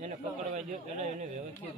એને પકડવા દો પેલા એને વ્યવસ્થિત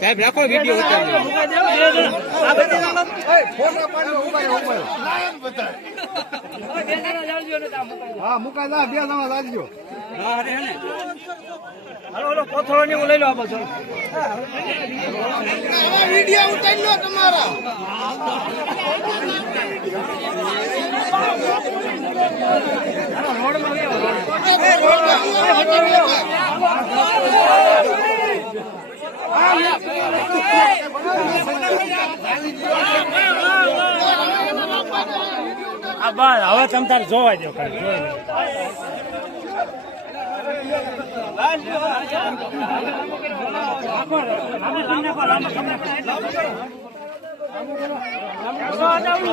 સાહેબ રાખો વીડિયો હા મુકા જા બે જણા લાગજો. કોથળો ને હું લઈ લો આ બધો વીડિયો ઉતારી લો તમારા બસ હવે તમ તારે જોવા દો ખાલી જોઈ લો. કોથળા લાવો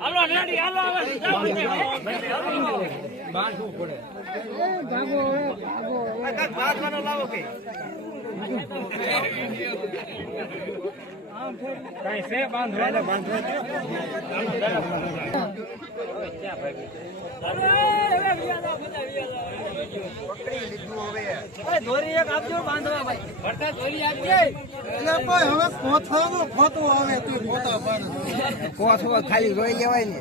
હાલો રેડી હાલો બાંધવું પડે બાંધવાનો લાવો કે? કઈ છે? બાંધવા દોરી એક આપજો બાંધવા ભાઈ. ભરતા દોરી આપજે. એટલે ભાઈ હવે કોથળાનો ફોટો આવે તો કોથળો ખાલી રોઈ જવાય ને.